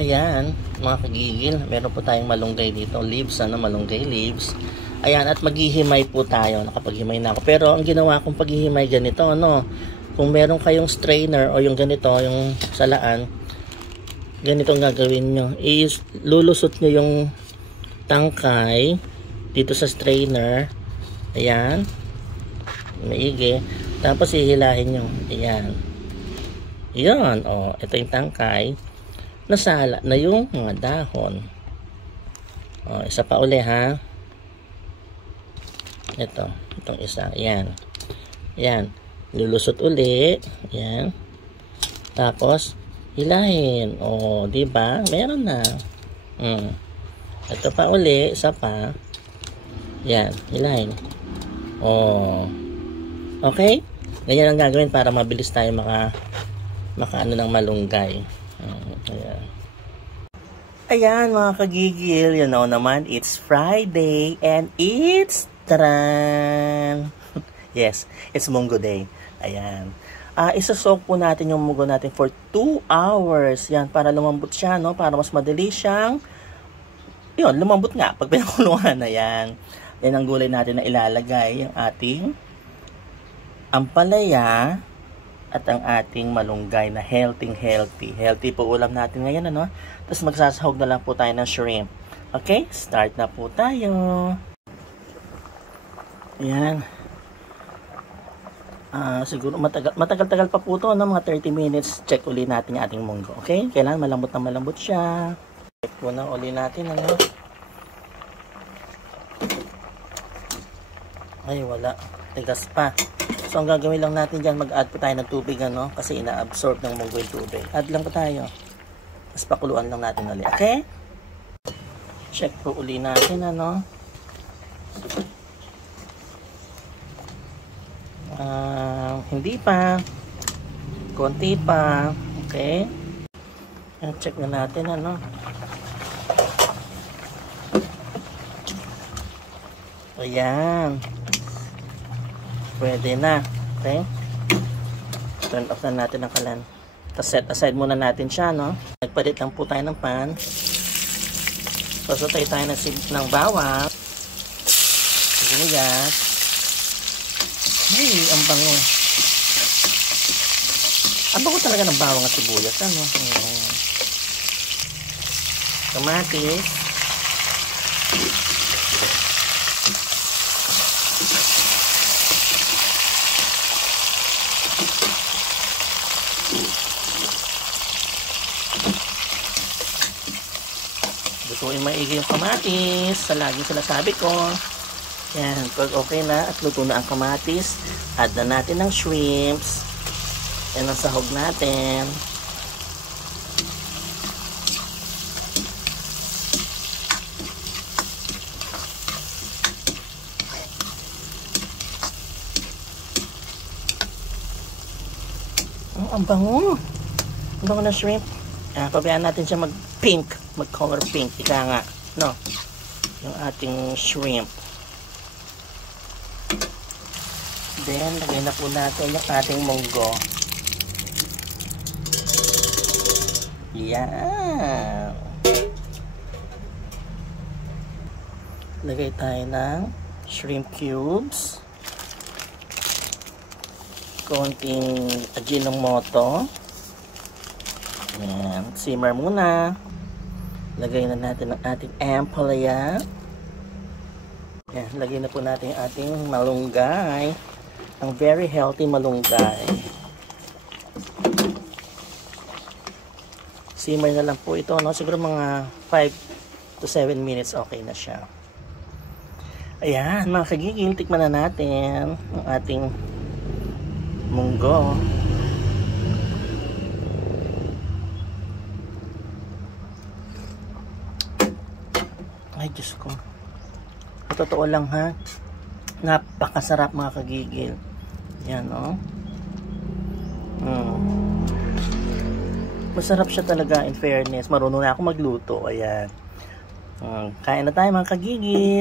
Ayan, mga kagigil, meron po tayong malunggay dito, leaves, malunggay leaves. Ayan, at maghihimay po tayo, nakapaghimay na ako. Pero ang ginawa kong paghihimay ganito, kung meron kayong strainer o yung ganito, yung salaan, ganito ang gagawin nyo. Lulusot nyo yung tangkay dito sa strainer. Ayan, maigi. Tapos ihilahin nyo. Ayan. Yan, ito yung tangkay. Nasala na yung mga dahon. Isa pa uli ha. Itong isa. Ayan. Ayan. Lulusot uli. Ayan. Tapos, hilahin. Diba? Meron na. Ito pa uli. Isa pa. Ayan. Hilahin. Okay? Ganyan ang gagawin para mabilis tayo makaano ng malunggay. Ayan mga kagigil, you know naman, it's Friday and it's taran! Yes, it's Munggo Day. Ayan. Isosok po natin yung munggo natin for 2 hours. Yan, para lumambot siya, para mas madali siyang, lumambot nga pag pinakulungan na yan. Yan ang gulay natin na ilalagay, yung ating ampalaya, at ang ating malunggay na healthy. Healthy po ulam natin ngayon, Tapos magsasahog na lang po tayo ng shrimp. Okay? Start na po tayo. Ayan. Siguro matagal-tagal pa po ito, mga 30 minutes. Check uli natin yung ating munggo. Okay? Kailangan malambot na malambot siya. Check po na uli natin, Ay, wala. Tigas pa. So, ang gagawin lang natin dyan, mag-add po tayo ng tubig, kasi ina-absorb ng munggo yung tubig. Add lang po tayo. Tapos pakuluan lang natin ulit. Okay? Check po uli natin, hindi pa. Konti pa. Okay? Check na natin, Ayan. Pwede na. Okay? Turn off na natin ang kalan. Tapos set aside muna natin siya, Nagpalit lang po tayo ng pan. Pasutay tayo ng bawang. Sibuyas. Ay, ang bango. Ang bango talaga ng bawang at sibuyas, Kamatis. Lutuin maigi yung kamatis. Sa laging sinasabi ko. Yan. Pag okay na at luto na ang kamatis, add na natin ng shrimps. Yan ang sahog natin. Ang bango. Ang bango na shrimp. Pabayaan natin siya mag-pink. Mag-color pink. Ika nga. Yung ating shrimp. Then, lagay na po natin yung ating munggo. Yan. Lagay tayo ng shrimp cubes. Konting Ajinomoto. Ayan. Simmer muna. Lagay na natin ang ating ampalaya. Ayan. Lagay na po natin ang ating malunggay. Ang very healthy malunggay. Simmer na lang po ito, Siguro mga 5 to 7 minutes okay na siya. Ayan, mga kagigil, tikman na natin ang ating munggo. Ay, Diyos ko. Totoo lang, ha? Napakasarap, mga kagigil. Yan, Masarap siya talaga, in fairness. Marunong na ako magluto. Ayan. Kain na tayo, mga kagigil.